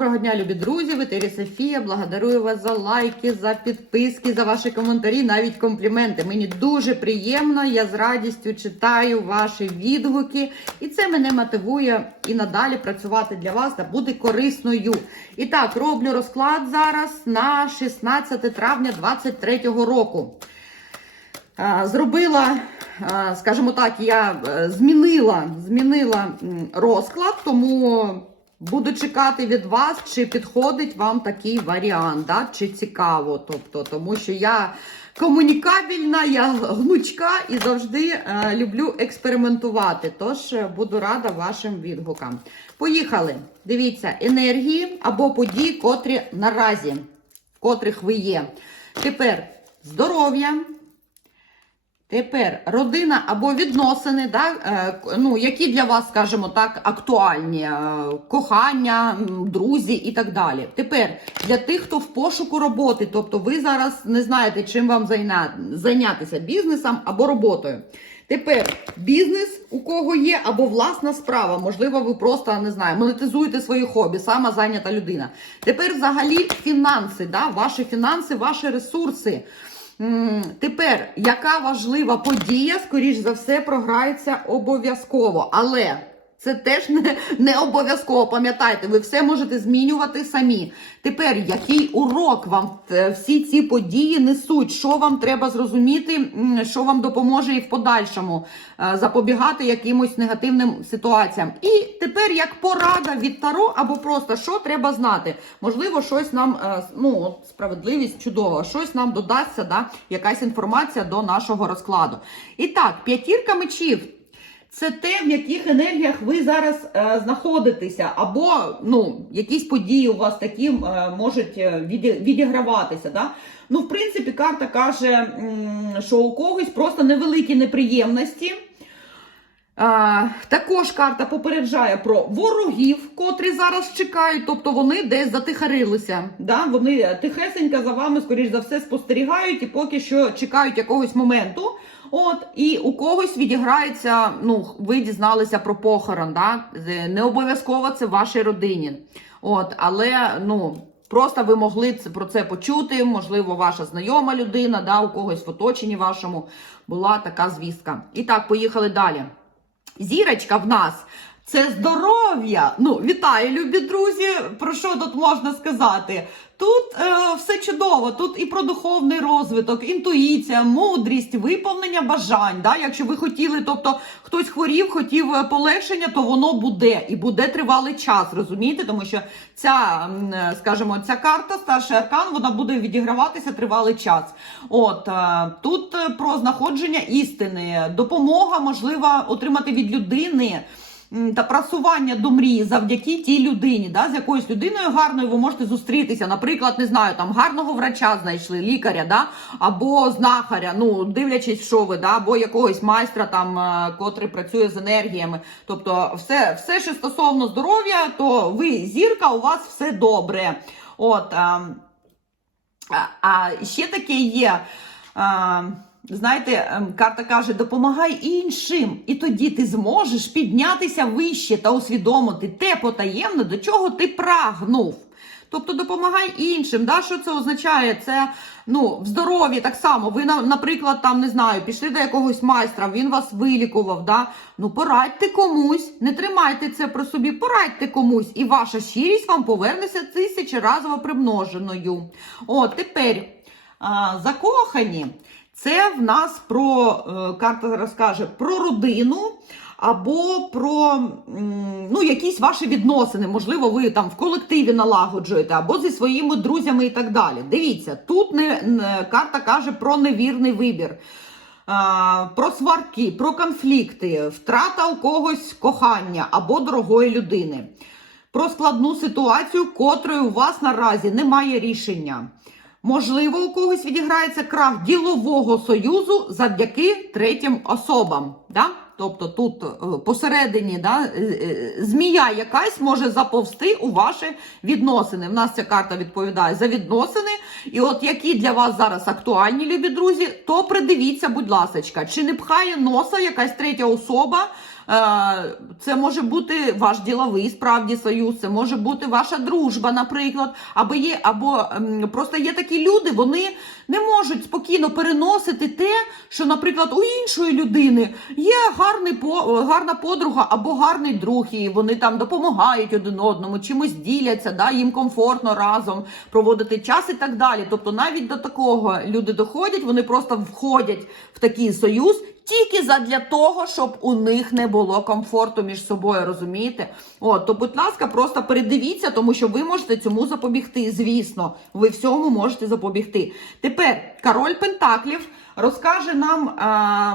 Доброго дня, любі друзі! В етері Софія. Благодарую вас за лайки, за підписки, за ваші коментарі, навіть компліменти. Мені дуже приємно. Я з радістю читаю ваші відгуки, і це мене мотивує і надалі працювати для вас та бути корисною. І так, роблю розклад зараз на 16 травня 2023 року. Зробила, скажімо так, я е, змінила, змінила розклад, тому буду чекати від вас, чи підходить вам такий варіант, да? чи цікаво. Тобто, тому що я комунікабельна, я гнучка і завжди е, люблю експериментувати. Тож е, буду рада вашим відгукам. Поїхали. Дивіться, енергії або події, котрі наразі, котрих ви є. Тепер здоров'я. Тепер родина або відносини, да, е, ну, які для вас, скажімо так, актуальні, е, кохання, друзі і так далі. Тепер для тих, хто в пошуку роботи, тобто ви зараз не знаєте, чим вам зайнятися бізнесом або роботою. Тепер бізнес у кого є, або власна справа. Можливо, ви просто не знаю, монетизуєте свої хобі, сама зайнята людина. Тепер взагалі фінанси, да, ваші фінанси, ваші ресурси. Тепер, яка важлива подія, скоріш за все, програється обов'язково. Але це теж не, не обов'язково. Пам'ятайте, ви все можете змінювати самі. Тепер, який урок вам е, всі ці події несуть? Що вам треба зрозуміти, що вам допоможе і в подальшому е, запобігати якимось негативним ситуаціям? І тепер як порада від Таро, або просто що треба знати? Можливо, щось нам е, ну справедливість чудова, щось нам додасться, да, якась інформація до нашого розкладу. І так, п'ятірка мечів. Це те, в яких енергіях ви зараз е, знаходитеся, або ну, якісь події у вас такі е, можуть е, відіграватися. Да? Ну, в принципі, карта каже, що у когось просто невеликі неприємності. Також карта попереджає про ворогів, котрі зараз чекають, тобто вони десь затихарилися. Да? Вони тихесенько за вами, скоріш за все, спостерігають і поки що чекають якогось моменту. От, і у когось відіграється, ну, ви дізналися про похорон, да? Не обов'язково це в вашій родині. От, але ну, просто ви могли про це почути, можливо, ваша знайома людина, да, у когось в оточенні вашому була така звістка. І так, поїхали далі. Зірочка в нас це здоров'я. Ну, вітаю, любі друзі. Про що тут можна сказати? Тут е, все чудово, тут і про духовний розвиток, інтуїція, мудрість, виповнення бажань. Да? Якщо ви хотіли, тобто хтось хворів, хотів е, полегшення, то воно буде і буде тривалий час, розумієте? Тому що ця, е, скажімо, ця карта, старший аркан, вона буде відіграватися тривалий час. От е, тут е, про знаходження істини, допомога можлива отримати від людини. Та просування до мрії завдяки тій людині, да, з якоюсь людиною гарною ви можете зустрітися. Наприклад, не знаю, там гарного врача знайшли, лікаря, да, або знахаря, ну дивлячись, що ви, да, або якогось майстра, там, е, котрий працює з енергіями. Тобто, все, все, що стосовно здоров'я, то ви зірка, у вас все добре. От, ем, а, а ще таке є. А, знаєте, ем, карта каже: допомагай іншим, і тоді ти зможеш піднятися вище та усвідомити те потаємне, до чого ти прагнув. Тобто допомагай іншим. Да? Що це означає? Це ну, в здоров'ї так само. Ви, на- наприклад, там не знаю, пішли до якогось майстра, він вас вилікував. Да? Ну, порадьте комусь, не тримайте це про собі, порадьте комусь, і ваша щирість вам повернеться тисячеразово примноженою. О, тепер а, закохані. Це в нас про е, карта розкаже про родину або про ну, якісь ваші відносини. Можливо, ви там в колективі налагоджуєте, або зі своїми друзями і так далі. Дивіться, тут не, не- карта каже про невірний вибір. А, про сварки, про конфлікти, втрата у когось кохання або дорогої людини, про складну ситуацію, котрої у вас наразі немає рішення. Можливо, у когось відіграється крах ділового союзу завдяки третім особам. Да? Тобто тут е, посередині да, е, е, змія якась може заповзти у ваші відносини. В нас ця карта відповідає за відносини. І от які для вас зараз актуальні, любі друзі, то придивіться, будь ласка, чи не пхає носа якась третя особа Це може бути ваш діловий справді союз, це може бути ваша дружба, наприклад. Або є, або ем, просто є такі люди, вони не можуть спокійно переносити те, що, наприклад, у іншої людини є гарний по гарна подруга або гарний друг, і вони там допомагають один одному, чимось діляться, да, їм комфортно разом проводити час і так далі. Тобто, навіть до такого люди доходять, вони просто входять в такий союз. Тільки задля того, щоб у них не було комфорту між собою, розумієте? От, то, будь ласка, просто передивіться, тому що ви можете цьому запобігти. Звісно, ви всьому можете запобігти. Тепер король Пентаклів розкаже нам. А,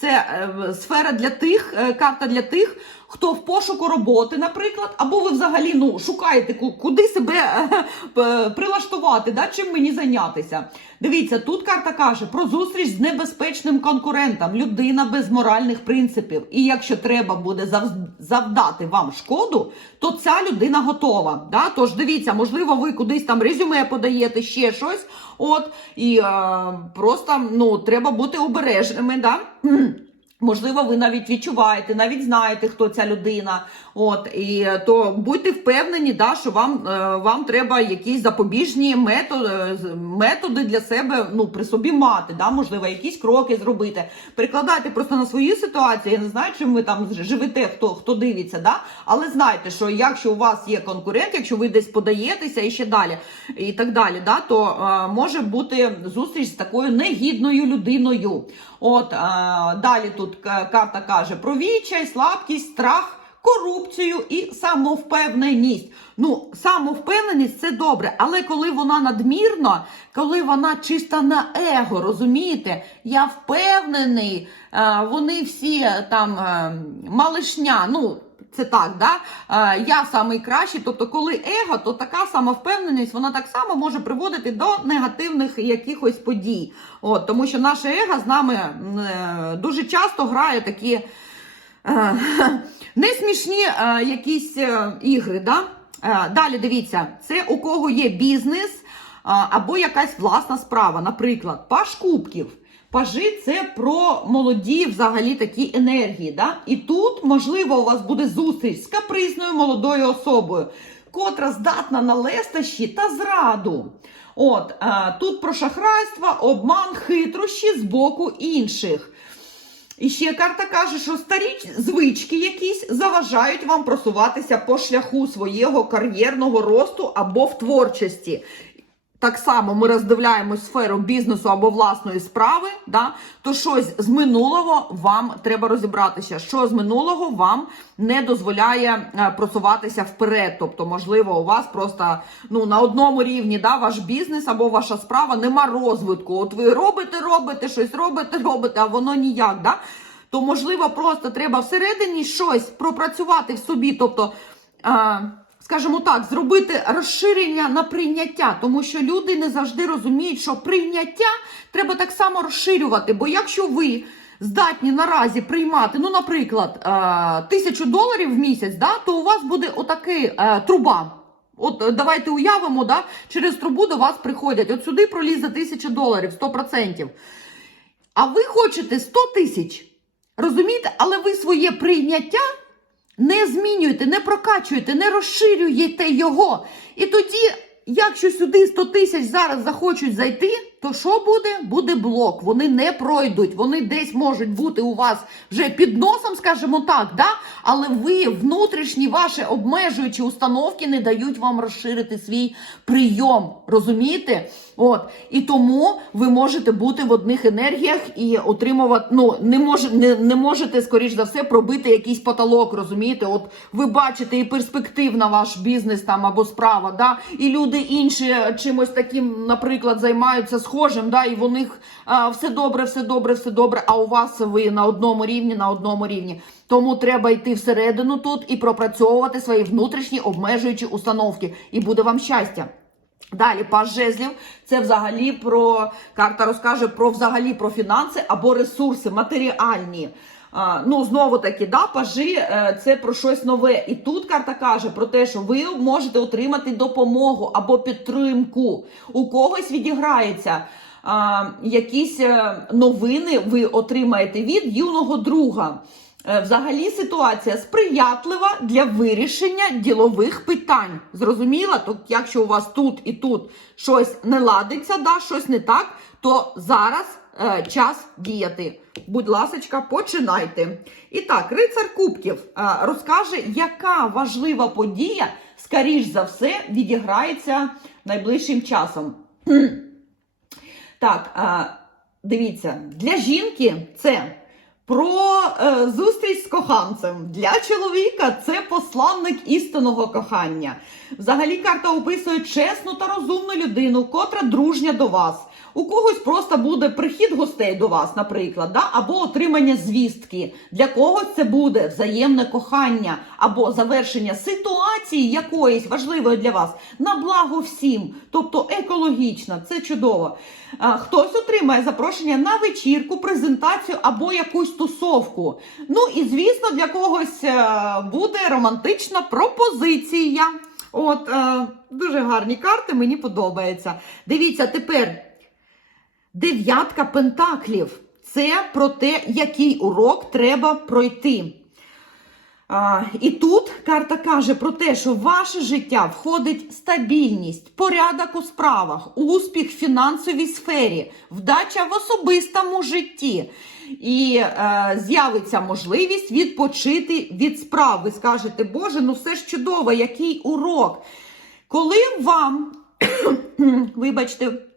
це е, сфера для тих, е, карта для тих, хто в пошуку роботи, наприклад, або ви взагалі ну шукаєте куди себе прилаштувати, да, чим мені зайнятися. Дивіться, тут карта каже про зустріч з небезпечним конкурентом, людина без моральних принципів. І якщо треба буде завдати вам шкоду, то ця людина готова. Да? Тож дивіться, можливо, ви кудись там резюме подаєте, ще щось. От і е, просто ну треба бути обережними. Да? Можливо, ви навіть відчуваєте, навіть знаєте, хто ця людина. От і е, то будьте впевнені, да, що вам, е, вам треба якісь запобіжні методи, методи для себе ну, при собі мати, да, можливо, якісь кроки зробити. Перекладайте просто на свою ситуацію. Я не знаю, чим ви там живете, хто хто дивиться, да? але знайте, що якщо у вас є конкурент, якщо ви десь подаєтеся і ще далі, і так далі, да, то е, може бути зустріч з такою негідною людиною. От е, далі тут к- карта каже про вічай, слабкість, страх. Корупцію і самовпевненість. Ну, самовпевненість це добре, але коли вона надмірна, коли вона чиста на его, розумієте? Я впевнений, е, вони всі там е, малишня, ну. Це так, да? Е, я самий кращий. Тобто, коли его, то така самовпевненість, вона так само може приводити до негативних якихось подій. От, тому що наше его з нами е, дуже часто грає такі е, несмішні якісь ігри. Да? Далі дивіться, це у кого є бізнес або якась власна справа. Наприклад, паш кубків. Пажи це про молоді взагалі такі енергії. Да? І тут, можливо, у вас буде зустріч з капризною молодою особою, котра здатна на лестощі та зраду. От, е, тут про шахрайство, обман, хитрощі з боку інших. І ще карта каже, що старі звички якісь заважають вам просуватися по шляху свого кар'єрного росту або в творчості. Так само ми роздивляємо сферу бізнесу або власної справи, да? то щось з минулого вам треба розібратися, що з минулого вам не дозволяє е, просуватися вперед. Тобто, можливо, у вас просто ну, на одному рівні да, ваш бізнес або ваша справа нема розвитку. От ви робите, робите, щось робите, робите, а воно ніяк. Да? То, можливо, просто треба всередині щось пропрацювати в собі. тобто... А, скажімо так, зробити розширення на прийняття, тому що люди не завжди розуміють, що прийняття треба так само розширювати. Бо якщо ви здатні наразі приймати, ну, наприклад, е, тисячу доларів в місяць, да, то у вас буде отакий е, труба. От е, давайте уявимо, да, через трубу до вас приходять. От сюди пролізе тисяча доларів, 100%. А ви хочете 100 тисяч. Розумієте? Але ви своє прийняття не змінюєте, не прокачуєте, не розширюєте його. І тоді, якщо сюди 100 тисяч зараз захочуть зайти, то що буде? Буде блок. Вони не пройдуть. Вони десь можуть бути у вас вже під носом, скажімо так, да? але ви внутрішні ваші обмежуючі установки не дають вам розширити свій прийом. Розумієте? От і тому ви можете бути в одних енергіях і отримувати. Ну не може не, не можете, скоріш за все, пробити якийсь потолок. Розумієте? От ви бачите і перспектив на ваш бізнес там або справа, да, і люди інші чимось таким, наприклад, займаються схожим, да, і в них а, все добре, все добре, все добре. А у вас ви на одному рівні, на одному рівні. Тому треба йти всередину тут і пропрацьовувати свої внутрішні обмежуючі установки, і буде вам щастя. Далі паж жезлів це взагалі про карта розкаже про взагалі про фінанси або ресурси матеріальні. А, ну, знову таки, да, пажі е, це про щось нове. І тут карта каже про те, що ви можете отримати допомогу або підтримку. У когось відіграється. А, якісь е, новини ви отримаєте від юного друга. Е, Взагалі ситуація сприятлива для вирішення ділових питань. Зрозуміла? Тобто, якщо у вас тут і тут щось не ладиться, да, щось не так, то зараз е, час діяти. Будь ласочка, починайте. І так, рицар Кубків е, розкаже, яка важлива подія, скоріш за все, відіграється найближчим часом. Так, а, дивіться, для жінки це про е, зустріч з коханцем. Для чоловіка це посланник істинного кохання. Взагалі карта описує чесну та розумну людину, котра дружня до вас. У когось просто буде прихід гостей до вас, наприклад, да? або отримання звістки. Для когось це буде взаємне кохання або завершення ситуації якоїсь важливої для вас на благо всім, тобто екологічно, це чудово. Хтось отримає запрошення на вечірку, презентацію або якусь тусовку. Ну і звісно, для когось е, буде романтична пропозиція. От е, дуже гарні карти, мені подобається. Дивіться, тепер дев'ятка пентаклів. Це про те, який урок треба пройти. А, і тут карта каже про те, що в ваше життя входить стабільність, порядок у справах, успіх в фінансовій сфері, вдача в особистому житті. І е, з'явиться можливість відпочити від справ. Ви скажете, Боже, ну все ж чудово, який урок. Коли вам, вибачте,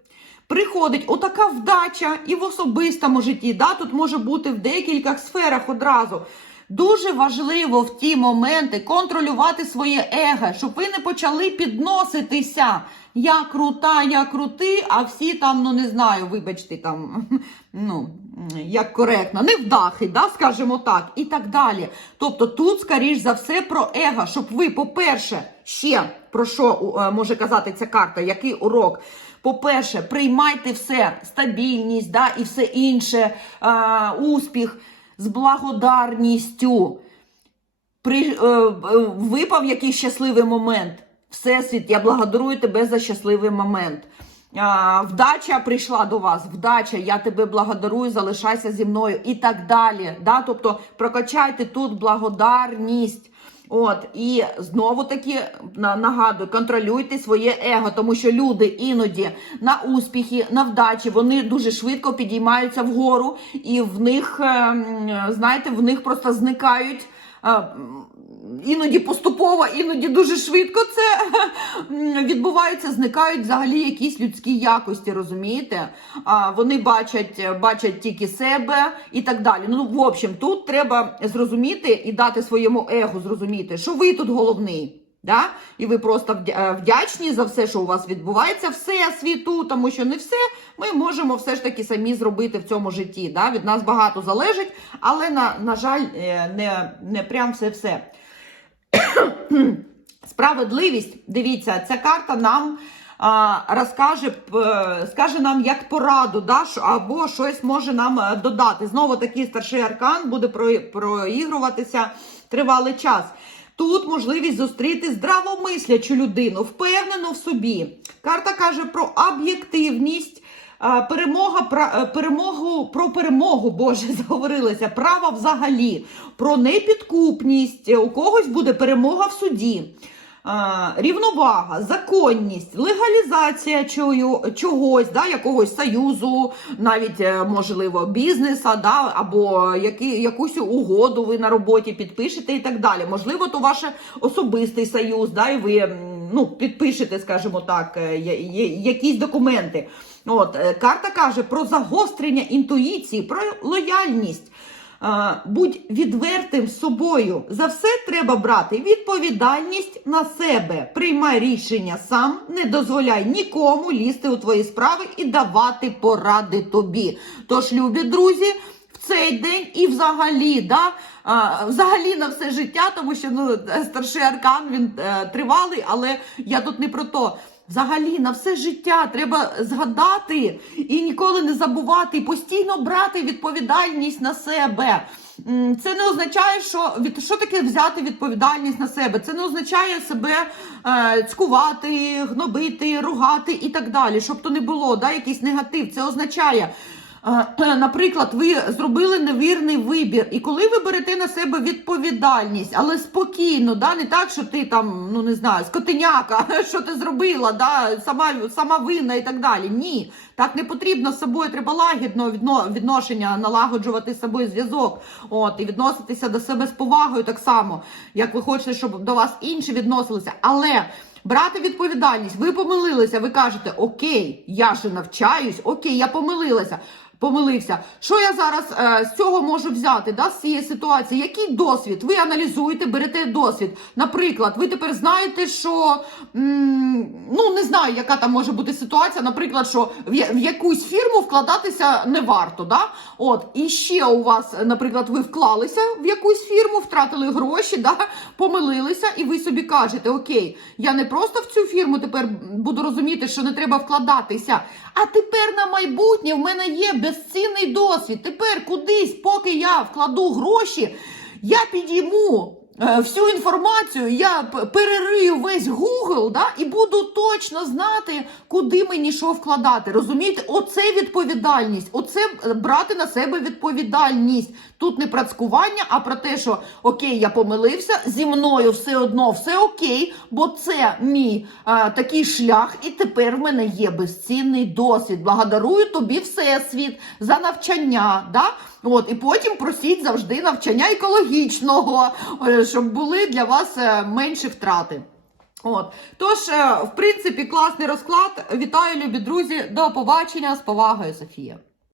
приходить отака вдача і в особистому житті, да, тут може бути в декількох сферах одразу. Дуже важливо в ті моменти контролювати своє его, щоб ви не почали підноситися. Я крута, я крутий, а всі там, ну не знаю, вибачте, там, ну, як коректно, невдахи, да, скажімо так, і так далі. Тобто тут, скоріш за все, про его, щоб ви, по-перше, ще про що е, може казати ця карта, який урок. По-перше, приймайте все, стабільність, да, і все інше, е, успіх з благодарністю. При, е, е, випав якийсь щасливий момент. Всесвіт, я благодарую тебе за щасливий момент. А, вдача прийшла до вас, вдача, я тебе благодарую, залишайся зі мною і так далі. Да? Тобто прокачайте тут благодарність. От, і знову таки на- нагадую, контролюйте своє его, тому що люди іноді на успіхи, на вдачі, вони дуже швидко підіймаються вгору, і в них, ем, знаєте, в них просто зникають. Іноді поступово, іноді дуже швидко це відбувається, зникають взагалі якісь людські якості, розумієте? Вони бачать, бачать тільки себе і так далі. Ну, в общем, тут треба зрозуміти і дати своєму его зрозуміти, що ви тут головний. Да? І ви просто е, вдячні за все, що у вас відбувається, все світу, тому що не все ми можемо все ж таки самі зробити в цьому житті. Да? Від нас багато залежить, але на, на жаль, е, не, не прям все-все. Справедливість, дивіться, ця карта нам а, розкаже, скаже нам як пораду, да, або щось може нам е, додати. Знову такий старший аркан буде про- проігруватися тривалий час. Тут можливість зустріти здравомислячу людину, впевнену в собі. Карта каже про об'єктивність. Перемога е, перемогу про перемогу, Боже, заговорилася. Права взагалі, про непідкупність. У когось буде перемога в суді. Рівновага, законність, легалізація чогось, да, якогось союзу, навіть е, можливо бізнеса, да, або які, якусь угоду ви на роботі підпишете і так далі. Можливо, то ваш особистий союз, да, і ви ну, підпишете, скажімо так, е, якісь документи. От, е, карта каже про загострення інтуїції, про лояльність. Будь відвертим з собою. За все треба брати відповідальність на себе. Приймай рішення сам, не дозволяй нікому лізти у твої справи і давати поради тобі. Тож, любі друзі, цей день і взагалі, да, взагалі на все життя, тому що ну, старший аркан він е, тривалий, але я тут не про то. Взагалі на все життя треба згадати і ніколи не забувати, і постійно брати відповідальність на себе. Це не означає, що від що таке взяти відповідальність на себе. Це не означає себе е, цькувати, гнобити, ругати і так далі. Щоб то не було, да, якийсь негатив. Це означає наприклад, ви зробили невірний вибір, і коли ви берете на себе відповідальність, але спокійно, да, не так, що ти там, ну не знаю, скотиняка, що ти зробила, да, сама, сама винна і так далі. Ні, так не потрібно з собою. Треба лагідно відно- відношення, налагоджувати з собою зв'язок, от і відноситися до себе з повагою так само, як ви хочете, щоб до вас інші відносилися. Але брати відповідальність, ви помилилися, ви кажете, окей, я ще навчаюсь, окей, я помилилася. Помилився. Що я зараз е, з цього можу взяти? Да, з цієї ситуації? Який досвід? Ви аналізуєте, берете досвід. Наприклад, ви тепер знаєте, що м, ну не знаю, яка там може бути ситуація. Наприклад, що в, в якусь фірму вкладатися не варто. Да? От і ще у вас, наприклад, ви вклалися в якусь фірму, втратили гроші, да? помилилися, і ви собі кажете: Окей, я не просто в цю фірму тепер буду розуміти, що не треба вкладатися. А тепер на майбутнє в мене є безцінний досвід. Тепер кудись, поки я вкладу гроші, я підійму. Е, Всю інформацію я перерию весь Google, да, і буду точно знати, куди мені що вкладати. Розумієте, оце відповідальність, оце е, брати на себе відповідальність. Тут не про цькування, а про те, що окей, я помилився, зі мною все одно все окей, бо це мій е, такий шлях, і тепер в мене є безцінний досвід. Благодарую тобі, Всесвіт, за навчання. Да? От, і потім просіть завжди навчання екологічного, е, щоб були для вас е, менші втрати. От, тож, е, в принципі, класний розклад. Вітаю, любі друзі. До побачення з повагою, Софія.